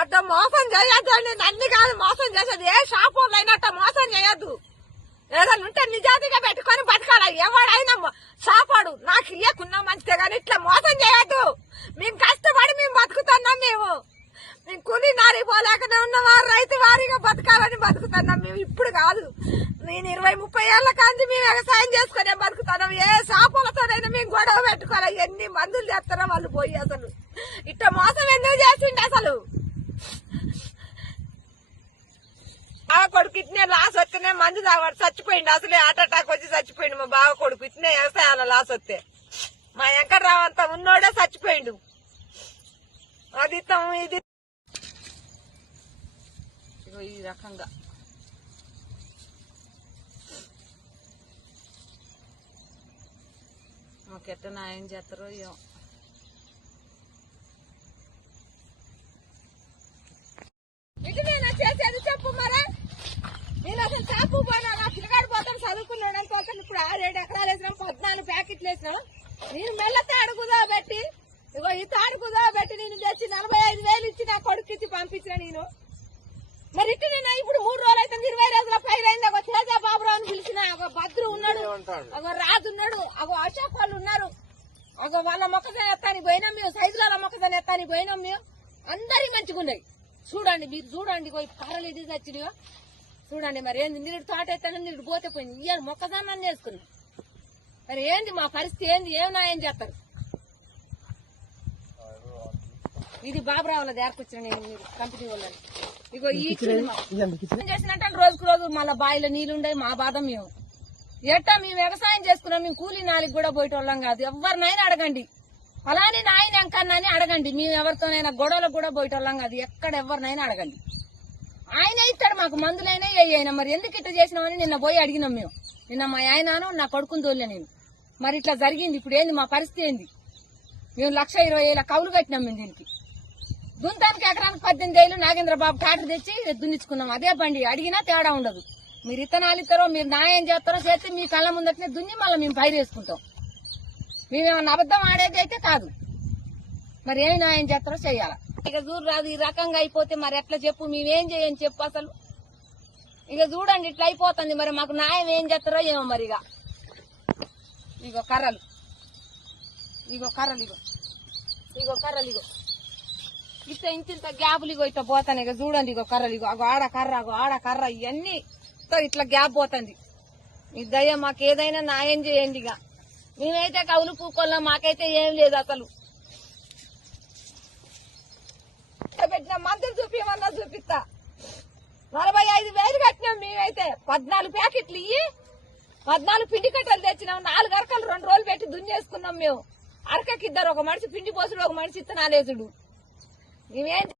అట్లా మోసం చేయొద్దు అండి, నన్ను కాదు మోసం చేసేది. ఏ షాప్ అయినట్ట మోసం చేయొద్దు. ఏదైనా ఉంటే నిజాతిగా పెట్టుకొని బతకాలి. ఎవడైనా షాపాడు నాకు ఇయ్యకున్నా మంచిదే, కానీ ఇట్లా మోసం చేయొద్దు. మేము కష్టపడి మేము బతుకుతున్నాం. మేము కూలి నారి పోలేకనే ఉన్నవారు రైతు వారిగా బతకాలని బతుకుతున్నాం. మేము ఇప్పుడు కాదు, నేను 20-30 ఏళ్ల కాంచి మేము వ్యవసాయం చేసుకునే బతుకుతున్నాం. ఏ షాపులతోనైనా మేము గొడవ పెట్టుకోవాలి. ఎన్ని మందులు చేస్తారో వాళ్ళు పోయి. అసలు ఇట్లా మోసం ఎందుకు చేసిండి? అసలు బావ కొడుకు ఇట్నే లాస్ వస్తేనే మందు తాగబడి చచ్చిపోయింది. అసలే హార్ట్ అటాక్ వచ్చి చచ్చిపోయింది మా బావ కొడుకు. ఇట్నే వ్యవసాయాల లాస్ వస్తే మా వెంకట్రావు అంతా ఉన్నోడే చచ్చిపోయిండు. అది ఇది ఈ రకంగా మాకెట్ట న్యాయం చేస్తారో ఏమో. చేసేది చెప్పు మరా. నేను అసలు షాపు పోయినా, నా పిల్లగాడు పోతాను చదువుకున్నాడు అనుకోతాను. ఇప్పుడు 6-7 ఎకరాలు వేసినాం, 14 ప్యాకెట్లు వేసినాం. నేను మెల్ల తాడుకుదా పెట్టి, ఇగో ఈ తాడుకుదా పెట్టి నేను తెచ్చి 45,000 ఇచ్చి నా కొడుకు ఇచ్చి పంపించిన. నేను మరి ఇటు నేను ఇప్పుడు 3 రోజులు అయితే 20 రోజుల పైన అయింది. ఒక తేజ బాబురావు అని పిలిచిన. ఒక భద్రు ఉన్నాడు, ఒక రాజు ఉన్నాడు, ఒక అశోక్ వాళ్ళు ఉన్నారు. ఒక వాళ్ళ మొక్కజొన్న ఎత్తానికి పోయినాం మేము, సైజుల మొక్కజొన్న ఎత్తానికి పోయినాం మేము. అందరి మంచిగా ఉన్నాయి. చూడండి మీరు, చూడండి కర్రలు ఇది తెచ్చినాయో చూడండి. మరి ఏంది మీరు తోట ఎత్తాను, మీరు పోతే పోయింది. ఇయ్యాలి మొక్కజొన్న వేసుకున్నాం. మరి ఏంది మా పరిస్థితి ఏంది? ఏం న్యాయం చేస్తారు? ఇది బాబురావులది ఏర్కొచ్చిన నేను, మీరు కంపెనీ వాళ్ళని. ఇగో ఈ చేసినట్టు రోజుకు రోజు మళ్ళీ బావిలో నీళ్లుండే మా బాధ. మేము ఎట్టా మేము వ్యవసాయం చేసుకున్నాం. మేము కూలీ నాలుగు కూడా పోయేటోళ్ళం కాదు. ఎవరినైనా అడగండి, అలానే నాయన ఎంకన్నాని అడగండి. మేము ఎవరితోనైనా గొడవలకు కూడా పోయేటోళ్ళం కాదు. ఎక్కడ ఎవరినైనా అడగండి, ఆయన ఇస్తాడు మాకు మందులైనా అయినా. మరి ఎందుకు ఇట్లా చేసినామని నిన్న పోయి అడిగినాం మేము. నిన్న మా ఆయనను నా కొడుకుని తోలే నేను. మరి ఇట్లా జరిగింది. ఇప్పుడు ఏంది మా పరిస్థితి ఏంది? మేము 1,20,000 కౌలు కట్టినాం మేము దీనికి. దుంతానికి ఎకరానికి 18,000 నాగేంద్రబాబు ట్రాక్టర్ తెచ్చి దున్నించుకున్నాం. అదే బండి అడిగినా తేడా ఉండదు. మీరు ఇత్తనాలు ఇస్తారో, మీరు న్యాయం చేస్తారో చేస్తే మీ కళ్ళ ముందటనే దున్ని మళ్ళీ మేము పైరు వేసుకుంటాం. మేమేమన్నా అబద్ధం ఆడేది అయితే కాదు. మరి ఏమి న్యాయం చేస్తారో చెయ్యాల. ఇక చూడు రాదు, ఈ రకంగా అయిపోతే మరి ఎట్లా చెప్పు? మేమేం చేయని చెప్పు అసలు. ఇక చూడండి ఇట్లా అయిపోతుంది. మరి మాకు న్యాయం ఏం చేస్తారో ఏమో. మరి ఇగో కర్రలు, ఇగో కర్రలు, ఇగో కర్రలు, ఇట్లా ఇంత గ్యాపులు ఇగో ఇట్లా పోతాను. ఇక చూడండి ఇగో కర్రలు, ఇగో అగో ఆడ కర్ర, అగో ఆడ కర్ర, ఇవన్నీ ఇట్లా గ్యాప్ పోతుంది. ఈ దయ మాకు ఏదైనా న్యాయం చేయండి. ఇక మేమైతే కౌలు పూకోళ్ళం, మాకైతే ఏం లేదు అసలు. పెట్టిన మందులు చూపించమన్నా చూపిస్తా. 45,000 కట్టినాం మేమైతే. 14 ప్యాకెట్లు ఇయ్యి 14 పిండి కట్టలు తెచ్చినాం. 4 అరకలు 2 రోజులు పెట్టి దున్నేసుకున్నాం మేము. అరకకి 2, ఒక మనిషి పిండి పోసుడు, ఒక మనిషి ఇత్తనాలేసుడు. మేమేం